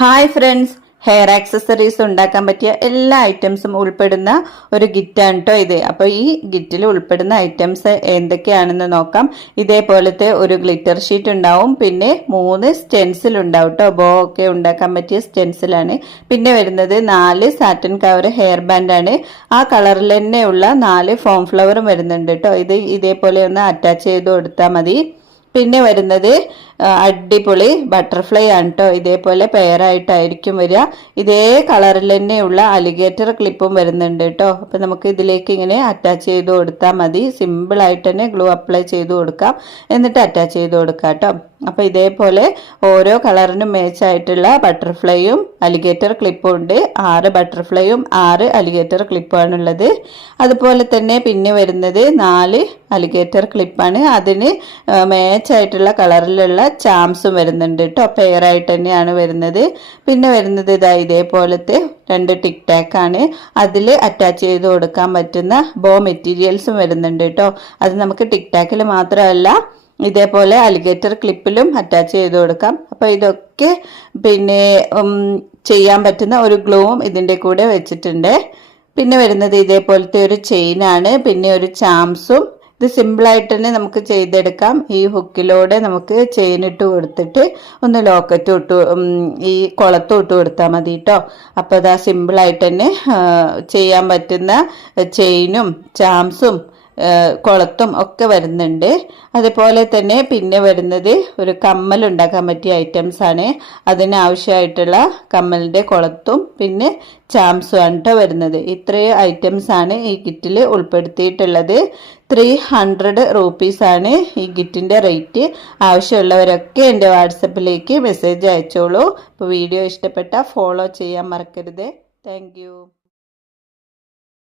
Hi friends, hair accessories ഉണ്ടാക്കാൻ പറ്റിയ എല്ലാ ഐറ്റംസും ഉൾപ്പെടുന്ന ഒരു കിറ്റാണ് കേട്ടോ ഇത്. അപ്പോൾ ഈ കിറ്റിൽ ഉൾപ്പെടുന്ന ഐറ്റംസ് എന്തൊക്കെയാണെന്ന് നോക്കാം. ഇതേപോലത്തെ ഒരു ഗ്ലിറ്റർ ഷീറ്റ് ഉണ്ടാവും, പിന്നെ 3 സ്റ്റെൻസിൽ ഉണ്ടാവും കേട്ടോ. ബോ ഒക്കെ ഉണ്ടാക്കാൻ പറ്റിയ സ്റ്റെൻസിലാണ്. പിന്നെ വരുന്നത് 4 സാറ്റൻ കവർ ഹെയർ ബാൻഡ് ആണ്. ആ കളറിൽ തന്നെയുള്ള 4 ഫോം ഫ്ലവറും വരുന്നുണ്ട് കേട്ടോ. ഇത് ഇതേപോലെ ഒന്ന് അറ്റാച്ച് ചെയ്ത് കൊടുത്താൽ മതി. പിന്നെ വരുന്നത് അടിപൊളി ബട്ടർഫ്ലൈ ആണ് കേട്ടോ. ഇതേപോലെ പെയറായിട്ടായിരിക്കും വരിക. ഇതേ കളറിൽ തന്നെയുള്ള അലിഗേറ്റർ ക്ലിപ്പും വരുന്നുണ്ട് കേട്ടോ. അപ്പൊ നമുക്ക് ഇതിലേക്ക് ഇങ്ങനെ അറ്റാച്ച് ചെയ്ത് കൊടുത്താൽ മതി. സിമ്പിൾ ആയിട്ട് തന്നെ ഗ്ലൂ അപ്ലൈ ചെയ്ത് കൊടുക്കാം, എന്നിട്ട് അറ്റാച്ച് ചെയ്ത് കൊടുക്കാം കേട്ടോ. അപ്പൊ ഇതേപോലെ ഓരോ കളറിനും മാച്ച് ആയിട്ടുള്ള ബട്ടർഫ്ലൈയും അലിഗേറ്റർ ക്ലിപ്പും ഉണ്ട്. 6 ബട്ടർഫ്ലൈയും 6 അലിഗേറ്റർ ക്ലിപ്പാണ് ഉള്ളത്. അതുപോലെ തന്നെ പിന്നെ വരുന്നത് 4 അലിഗേറ്റർ ക്ലിപ്പാണ്. അതിന് മാച്ച് ആയിട്ടുള്ള കളറിലുള്ള ചാംസും വരുന്നുണ്ട് കേട്ടോ. പെയറായിട്ട് തന്നെയാണ് വരുന്നത്. പിന്നെ വരുന്നത് ഇതാ ഇതേപോലത്തെ 2 ടിക് ടാക്ക് ആണ്. അതിൽ അറ്റാച്ച് ചെയ്ത് കൊടുക്കാൻ പറ്റുന്ന ബോ മെറ്റീരിയൽസും വരുന്നുണ്ട് കേട്ടോ. അത് നമുക്ക് ടിക് ടാക്കിൽ മാത്രമല്ല ഇതേപോലെ അലിഗേറ്റർ ക്ലിപ്പിലും അറ്റാച്ച് ചെയ്ത് കൊടുക്കാം. അപ്പൊ ഇതൊക്കെ പിന്നെ ചെയ്യാൻ പറ്റുന്ന ഒരു ഗ്ലൂവും ഇതിന്റെ കൂടെ വെച്ചിട്ടുണ്ട്. പിന്നെ വരുന്നത് ഇതേപോലത്തെ ഒരു ചെയിൻ ആണ്, പിന്നെ ഒരു ചാംസും. ഇത് സിമ്പിളായിട്ട് തന്നെ നമുക്ക് ചെയ്തെടുക്കാം. ഈ ഹുക്കിലൂടെ നമുക്ക് ചെയിൻ ഇട്ട് കൊടുത്തിട്ട് ഒന്ന് ലോക്കറ്റ് ഇട്ട് ഈ കുളത്തും ഇട്ട് കൊടുത്താൽ മതി കേട്ടോ. അപ്പോൾ ഇതാ സിമ്പിളായിട്ട് തന്നെ ചെയ്യാൻ പറ്റുന്ന ചെയിനും ചാംസും കുളത്തും ഒക്കെ വരുന്നുണ്ട്. അതുപോലെ തന്നെ പിന്നെ വരുന്നത് ഒരു കമ്മൽ ഉണ്ടാക്കാൻ പറ്റിയ ഐറ്റംസ് ആണ്. അതിനാവശ്യമായിട്ടുള്ള കമ്മലിന്റെ കുളത്തും പിന്നെ ചാംസും ആണ് കേട്ടോ വരുന്നത്. ഇത്രയും ഐറ്റംസ് ആണ് ഈ കിറ്റിൽ ഉൾപ്പെടുത്തിയിട്ടുള്ളത്. 300 rupees ആണ് ഈ കിറ്റിന്റെ റേറ്റ്. ആവശ്യമുള്ളവരൊക്കെ എൻ്റെ വാട്സപ്പിലേക്ക് മെസ്സേജ് അയച്ചോളൂ. അപ്പോൾ വീഡിയോ ഇഷ്ടപ്പെട്ടാൽ ഫോളോ ചെയ്യാൻ മറക്കരുത്. താങ്ക്